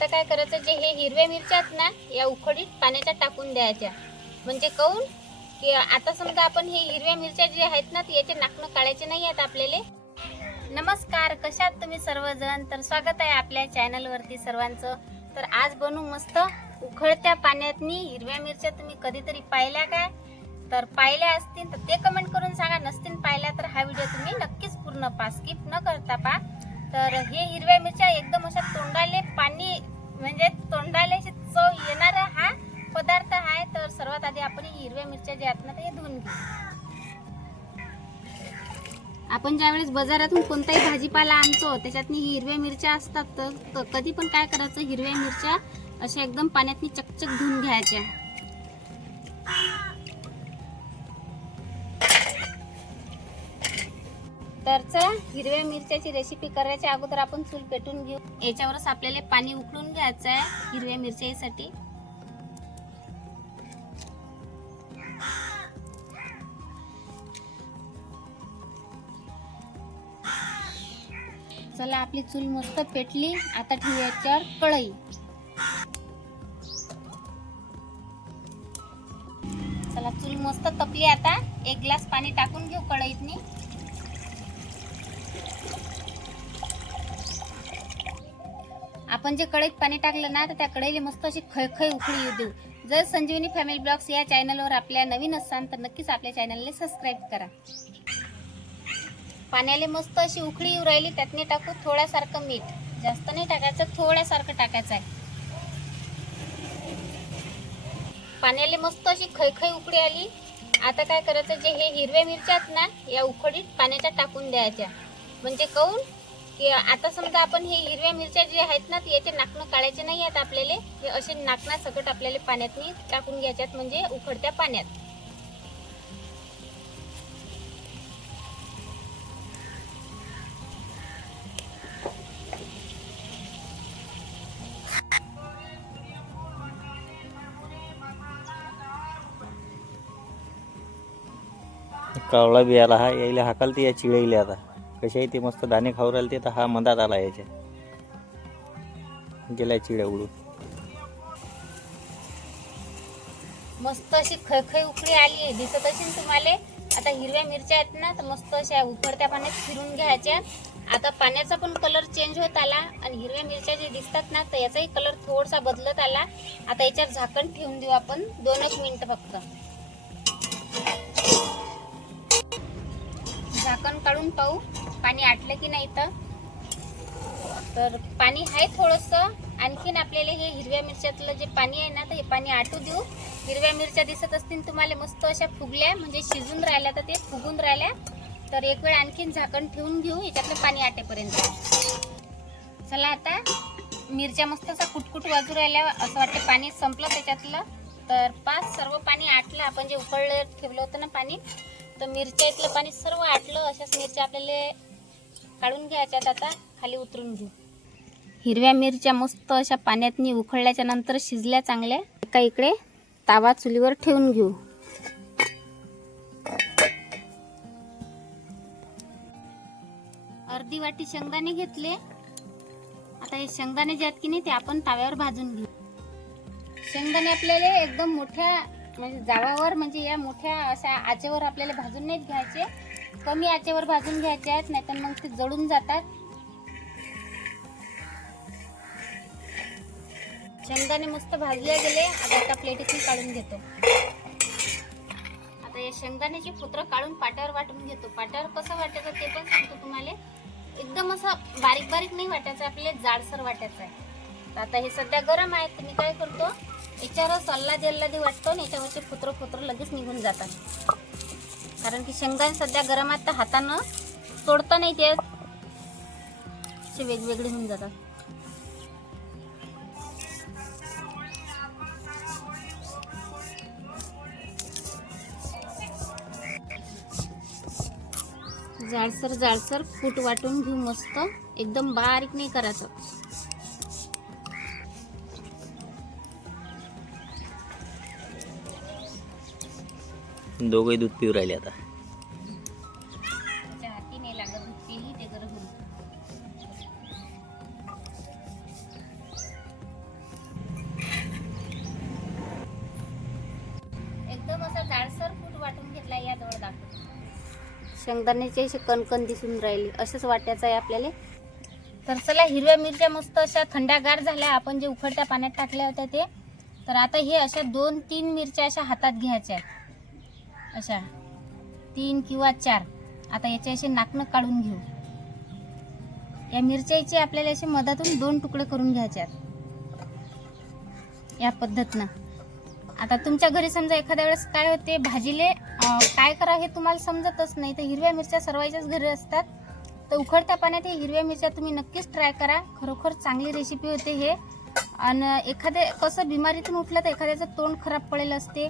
आता काय करायचं जे हे हिरव्या मिरच्या आहेत ना या उखडीत पाण्याच्या टाकून द्यायच्या. म्हणजे काऊन की आता समजा आपण हे हिरव्या मिरच्या जे आहेत ना ते याचे नाकणं काढायचे नाही आहेत आपल्याला. नमस्कार कशात तुम्ही सर्वजण? तर स्वागत आहे आपल्या चॅनलवरती सर्वांचं. तर आज बनू मस्त उखळत्या पाण्यातनी हिरव्या मिरच्या तुम्ही कधीतरी पाहिल्या काय? तर पाहिल्या असतील तर ते कमेंट करून सांगा. नसतील पाहिल्या तर हा व्हिडिओ तुम्ही नक्कीच पूर्ण पा स्किप न करता पा तर हे हिरव्या मिरच्या एकदम अशा तोंडाले पाणी म्हणजे तोंडाले चव येणारा हा पदार्थ आहे. तर सर्वात आधी आपण हिरव्या मिरच्या जे आहेत ना ते धुवून घेऊ. आपण ज्यावेळेस बाजारातून कोणताही भाजीपाला आणतो त्याच्यातनी हिरव्या मिरच्या असतात. तर क- कधी पण काय करायचं हिरव्या मिरच्या अशा एकदम पाण्यातनी चकचक धुवून घ्यायच्या. तर चला हिरव्या मिरच्याची रेसिपी करायच्या अगोदर आपण चूल पेटून घेऊ. याच्यावरच आपल्याला पाणी उकळून घ्यायचं आहे हिरव्या मिरच्यासाठी. चला आपली चूल मस्त पेटली. आता ठेवायच्यावर कढई. चला चूल मस्त तपली आता. एक ग्लास पाणी टाकून घेऊ कढईतनी. आपण जे कढईत पाणी टाकलं ना तर त्या कढईला मस्त अशी खळखळ उकळी येऊ देऊ. जर संजीवनी फॅमिली ब्लॉग्स या चॅनलवर आपल्या नवीन असाल तर नक्कीच आपल्या चॅनलला सबस्क्राईब करा. पाण्याला मस्त अशी उकळी येऊ राहिली त्यातने टाकू थोड्यासारखं मीठ. जास्त नाही टाकायचं थोड्यासारखं टाकायचं आहे. पाण्याला मस्त अशी खयखय उकळी आली. आता काय करायचं जे हे हिरव्या मिरच्या आहेत ना या उकडीत पाण्याच्या टाकून द्यायच्या. म्हणजे काऊन की आता समजा आपण हे हिरव्या मिरच्या जे आहेत ना याचे नाकणं काढायचे नाही आहेत आपल्याला. हे असे नाकणा सकट आपल्याला पाण्यातनी टाकून घ्यायच्यात म्हणजे उखडत्या पाण्यात. कावळा बी हा यायला हाकाल हाकालते या चिळईले आता. कशाही ते मस्त दाणे खाऊ राहिले ते तर हा मधात आला याच्या. गेलाय चिड्या उडून. मस्त अशी खयखय उकळी आली आहे. दिसत असेल तुम्हाला? आता हिरव्या मिरच्या आहेत ना तर मस्त अशा उकळत्या पाण्यात फिरून घ्यायच्या. आता पाण्याचा पण कलर चेंज होत आला. आणि हिरव्या मिरच्या जे दिसतात ना तर याचाही कलर थोडासा बदलत आला. आता याच्यावर झाकण ठेवून देऊ आपण. दोन एक मिनटं फक्त. झाकण काढून पाहू. पाणी आटलं की नाही तर तर पाणी आहे थोडंसं. आणखीन आपल्याला हे हिरव्या मिरच्यातलं जे पाणी आहे ना तर हे पाणी आटू देऊ. हिरव्या मिरच्या दिसत असतील तुम्हाला मस्त अशा फुगल्या म्हणजे शिजून राहिल्या तर ते फुगून राहिल्या. तर एक वेळ आणखीन झाकण ठेवून घेऊ याच्यातलं पाणी आटेपर्यंत. चला आता मिरच्या मस्त असा कुटकुट वाजू राहिल्या असं वाटतं पाणी संपलं त्याच्यातलं. तर पाच सर्व पाणी आटलं आपण जे उकळलं ठेवलं होतं ना पाणी तर मिरच्या इथलं पाणी सर्व आटलं अशाच मिरच्या आपल्याला काढून घ्यायच्यात आता खाली उतरून घेऊ. हिरव्या मिरच्या मस्त अशा पाण्यातनी उखळल्याच्या नंतर शिजल्या चांगल्या. एका इकडे तावा चुलीवर ठेवून घेऊ. अर्धी वाटी शेंगदाणे घेतले. आता हे शेंगदाणे जे आहेत की नाही ते आपण ताव्यावर भाजून घेऊ. शेंगदाणे आपल्याला एकदम मोठ्या म्हणजे जावावर म्हणजे या मोठ्या अशा आचेवर आपल्याला भाजून नाहीत घ्यायचे. कमी आचेवर भाजून घ्यायचे आहेत नाहीतर मग ते जळून जातात. शेंगदाणे मस्त भाजले गेले आता एका प्लेटीतून काढून घेतो. आता या शेंगदाण्याची पुत्र काढून पाट्यावर वाटून घेतो. पाट्यावर कसं वाटायचं ते पण सांगतो तुम्हाला. एकदम असं बारीक बारीक नाही वाटायचं आपल्याला जाडसर वाटायचं आहे. आता हे सध्या गरम आहे तर मी काय करतो याच्यावरच अल्लादी अल्लादी वाटतो आणि याच्यावरचे फुत्र फुत्र लगेच निघून जातात. कारण की शेंगदाणे सध्या गरम आहेत तर हातानं सोडता नाही ते. असे वेगवेगळे होऊन जातात. जाडसर जाडसर फूट वाटून घेऊ मस्त. एकदम बारीक नाही करायचं. दोघंही दूध पिऊ राहिले आता. शेंगदाण्याचे असे कणकण दिसून राहिले. असंच वाटायचं आहे आपल्याला. तर चला हिरव्या मिरच्या मस्त अशा थंडागार झाल्या. आपण जे उखडत्या पाण्यात टाकल्या होत्या ते. तर आता हे अशा दोन तीन मिरच्या अशा हातात घ्यायच्या आहेत. अशा. तीन किंवा चार. आता याचे असे नाकणं काढून घेऊ. या मिरच्याचे आपल्याला असे मधातून दोन तुकडे करून घ्यायचे आहेत. या पद्धतीनं. आता तुमच्या घरी समजा एखाद्या वेळेस काय होते भाजीले काय करा हे तुम्हाला समजतच नाही. तर हिरव्या मिरच्या सर्वांच्याच घरी असतात. तर उखडत्या पाण्यात हे हिरव्या मिरच्या तुम्ही नक्कीच ट्राय करा. खरोखर चांगली रेसिपी होते हे. आणि एखादे कसं बिमारीतून उठलं तर एखाद्याचं तोंड खराब पडेल असते.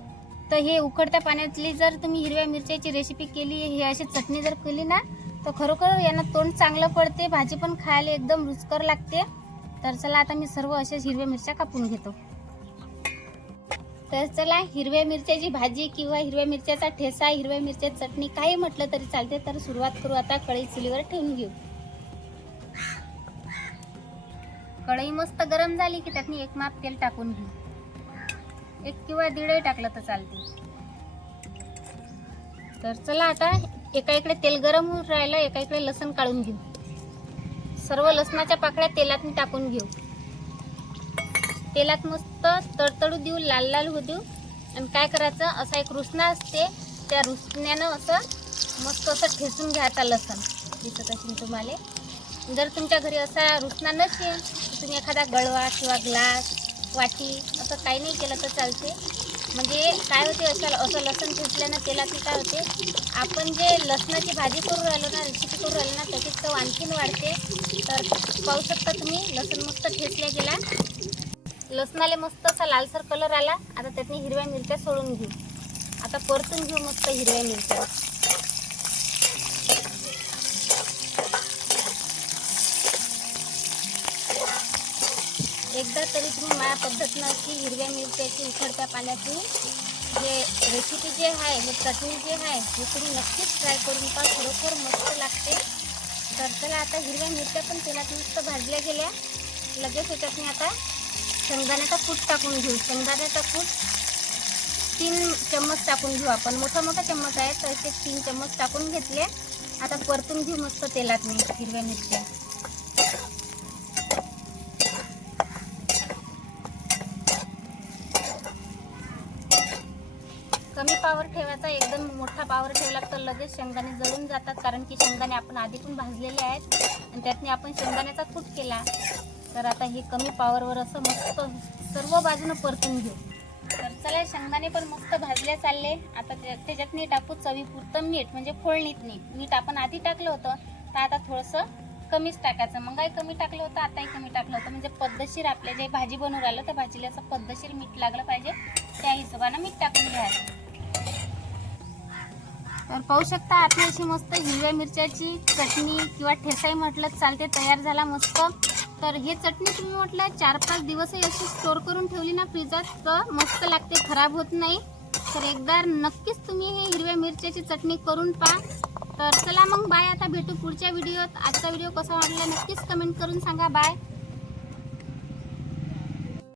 तर हे उकडत्या पाण्यातली जर तुम्ही हिरव्या मिरच्याची रेसिपी केली हे अशी चटणी जर केली ना तर खरोखर यांना तोंड चांगलं पडते भाजी पण खायला एकदम रुचकर लागते. तर चला आता मी सर्व अशाच हिरव्या मिरच्या कापून घेतो. तर चला हिरव्या मिरच्याची भाजी किंवा हिरव्या मिरच्याचा ठेसा हिरव्या मिरच्याची चटणी काही म्हटलं तरी चालते. तर सुरुवात करू आता कढई चुलीवर ठेवून घेऊ. कढई मस्त गरम झाली की त्यातनी एक माप तेल टाकून घेऊ. एक किंवा दीडही टाकलं तर चालते. तर चला आता एका इकडे तेल गरम होऊन राहिलं एका इकडे लसण काढून घेऊ. सर्व लसणाच्या पाकळ्या तेलात टाकून घेऊ. तेलात मस्त तडतडू देऊ लाल लाल होऊ देऊ. आणि काय करायचं असा एक रुसणा असते त्या रुसण्यानं असं मस्त असं ठेचून घ्यायचा लसण. दिसत असेल तुम्हाला. जर तुमच्या घरी असा रुसणा नसेल तर तुम्ही एखादा गळवा किंवा ग्लास वाटी असं काही नाही केलं तर चालते. म्हणजे काय होते असं असं लसण ठेचल्यानं तेलात काय होते आपण जे लसणाची भाजी करू राहिलो ना रेसिपी करू राहिलो ना त्याची चव आणखीन वाढते. तर पाहू शकता तुम्ही लसण मस्त ठेचल्या गेला. लसणाले मस्त असा लालसर कलर आला. आता त्यातनी हिरव्या मिरच्या सोडून घेऊ. आता परतून घेऊ मस्त हिरव्या मिरच्या. एकदा तरी तुम्ही माझ्या पद्धतीनं अशी हिरव्या मिरच्याची उखडत्या पाण्याची जे रेसिपी जे आहे हे चटणी जे आहे हे तुम्ही नक्कीच ट्राय करून पहा. खरोखर मस्त लागते. तर चला आता हिरव्या मिरच्या पण तेलात मस्त भाजल्या गेल्या. लगेच त्याच्यातनी आता शेंगदाण्याचा कूट टाकून घेऊ. शेंगदाण्याचा कूट तीन चम्मच टाकून घेऊ आपण. मोठा मोठा चम्मच आहे तर असे तीन चम्मच टाकून घेतले. आता परतून घेऊ मस्त तेलात मी हिरव्या मिरच्या. कमी पावर ठेवायचा एकदम मोठा पावर ठेवला तर लगेच शेंगदाणे जळून जातात. कारण की शेंगदाणे आपण आधी पण भाजलेले आहेत आणि त्यातनी आपण शेंगदाण्याचा कूट केला तर आता हे कमी पावरवर असं मस्त सर्व बाजूनं परतून घेऊ. तर चला शेंगदाणे पण मस्त भाजले चालले. आता त्याच्यातनी टाकू चवीपुरतं मीठ म्हणजे फोडणीत मीठ मीठ आपण आधी टाकलं होतं तर आता थोडंसं कमीच टाकायचं. मग कमी टाकलं होतं आताही कमी टाकलं होतं. म्हणजे पद्धतशीर आपल्या जे भाजी बनवून राहिलं त्या भाजीला असं पद्धतशीर मीठ लागलं पाहिजे. त्या हिशोबानं मीठ टाकून घ्यायचं. तर पाहू शकता आपली अशी मस्त हिरव्या मिरच्याची चटणी किंवा ठेसाई म्हटलं चालते तयार झाला मस्त. तर हे चटणी तुम्ही म्हटलं चार पाच दिवसही अशी स्टोर करून ठेवली ना फ्रीजात तर मस्त लागते खराब होत नाही. तर एकदा नक्कीच तुम्ही हे हिरव्या मिरच्याची चटणी करून पहा. तर चला मग बाय आता भेटू पुढच्या व्हिडिओत आजचा व्हिडिओ कसा वाटला नक्कीच कमेंट करून सांगा. बाय